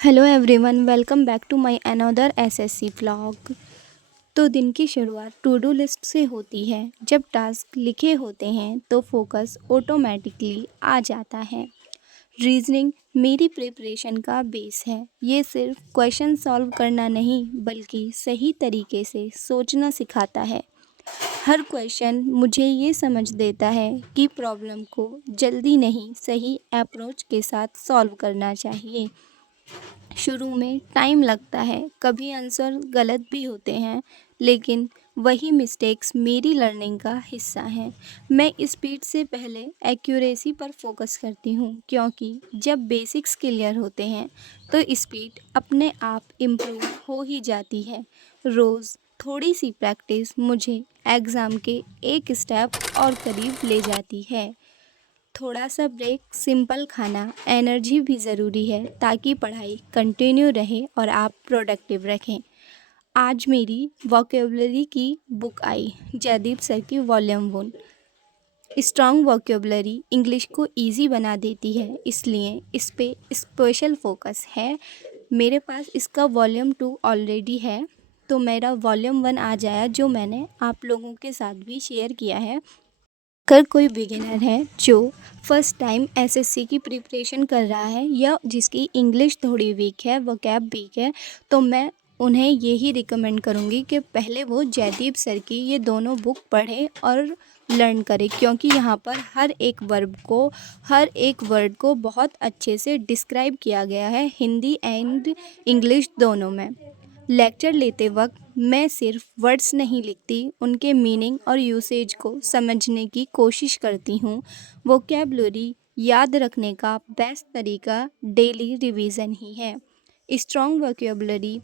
Hello everyone, welcome back to my another SSC vlog. तो दिन की शुरुआत टू डू लिस्ट से होती है। जब टास्क लिखे होते हैं तो फोकस ऑटोमेटिकली आ जाता है। रीजनिंग मेरी प्रिपरेशन का बेस है। ये सिर्फ क्वेश्चन सॉल्व करना नहीं बल्कि सही तरीके से सोचना सिखाता है। हर क्वेश्चन मुझे ये समझ देता है कि प्रॉब्लम को जल्दी नहीं, सही अप्रोच के साथ सॉल्व करना चाहिए। शुरू में टाइम लगता है, कभी आंसर गलत भी होते हैं, लेकिन वही मिस्टेक्स मेरी लर्निंग का हिस्सा हैं। मैं स्पीड से पहले एक्यूरेसी पर फोकस करती हूँ, क्योंकि जब बेसिक्स क्लियर होते हैं तो स्पीड अपने आप इम्प्रूव हो ही जाती है। रोज़ थोड़ी सी प्रैक्टिस मुझे एग्ज़ाम के एक स्टेप और करीब ले जाती है। थोड़ा सा ब्रेक, सिंपल खाना, एनर्जी भी ज़रूरी है ताकि पढ़ाई कंटिन्यू रहे और आप प्रोडक्टिव रखें। आज मेरी वोकेबलरी की बुक आई, जयदीप सर की वॉल्यूम 1। स्ट्रॉन्ग वोकेबलरी इंग्लिश को इजी बना देती है, इसलिए इस पे स्पेशल फोकस है। मेरे पास इसका वॉल्यूम 2 ऑलरेडी है, तो मेरा वॉल्यूम 1 आ जाए जो मैंने आप लोगों के साथ भी शेयर किया है। अगर कोई बिगिनर है जो फर्स्ट टाइम एसएससी की प्रिपरेशन कर रहा है या जिसकी इंग्लिश थोड़ी वीक है, वोकैब वीक है, तो मैं उन्हें यही रिकमेंड करूँगी कि पहले वो जयदीप सर की ये दोनों बुक पढ़ें और लर्न करें, क्योंकि यहाँ पर हर एक वर्ब को, हर एक वर्ड को बहुत अच्छे से डिस्क्राइब किया गया है, हिंदी एंड इंग्लिश दोनों में। लेक्चर लेते वक्त मैं सिर्फ वर्ड्स नहीं लिखती, उनके मीनिंग और यूसेज को समझने की कोशिश करती हूँ। वोकैबुलरी याद रखने का बेस्ट तरीका डेली रिवीजन ही है। स्ट्रॉन्ग वोकैबुलरी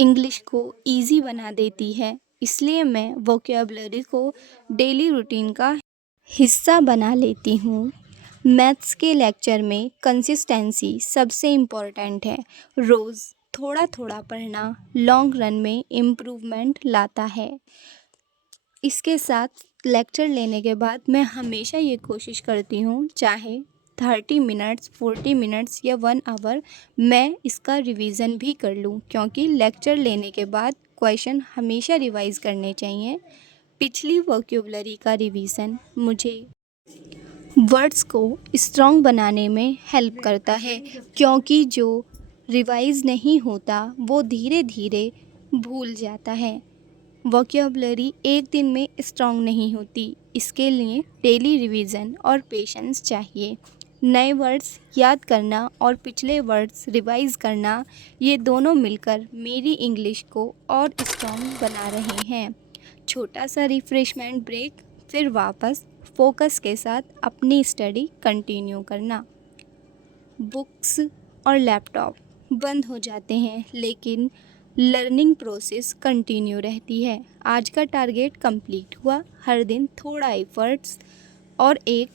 इंग्लिश को इजी बना देती है, इसलिए मैं वोकैबुलरी को डेली रूटीन का हिस्सा बना लेती हूँ। मैथ्स के लेक्चर में कंसिस्टेंसी सबसे इम्पॉर्टेंट है। रोज़ थोड़ा थोड़ा पढ़ना लॉन्ग रन में इम्प्रूवमेंट लाता है। इसके साथ लेक्चर लेने के बाद मैं हमेशा ये कोशिश करती हूँ, चाहे 30 मिनट्स, 40 मिनट्स या 1 आवर, मैं इसका रिवीज़न भी कर लूँ, क्योंकि लेक्चर लेने के बाद क्वेश्चन हमेशा रिवाइज़ करने चाहिए। पिछली वोकैबुलरी का रिवीजन मुझे वर्ड्स को स्ट्रॉन्ग बनाने में हेल्प करता है, क्योंकि जो रिवाइज नहीं होता वो धीरे धीरे भूल जाता है। वोकैबुलरी एक दिन में स्ट्रॉन्ग नहीं होती, इसके लिए डेली रिवीजन और पेशेंस चाहिए। नए वर्ड्स याद करना और पिछले वर्ड्स रिवाइज करना, ये दोनों मिलकर मेरी इंग्लिश को और स्ट्रॉन्ग बना रहे हैं। छोटा सा रिफ्रेशमेंट ब्रेक, फिर वापस फोकस के साथ अपनी स्टडी कंटिन्यू करना। बुक्स और लैपटॉप बंद हो जाते हैं, लेकिन लर्निंग प्रोसेस कंटिन्यू रहती है। आज का टारगेट कंप्लीट हुआ, हर दिन थोड़ा एफर्ट्स और एक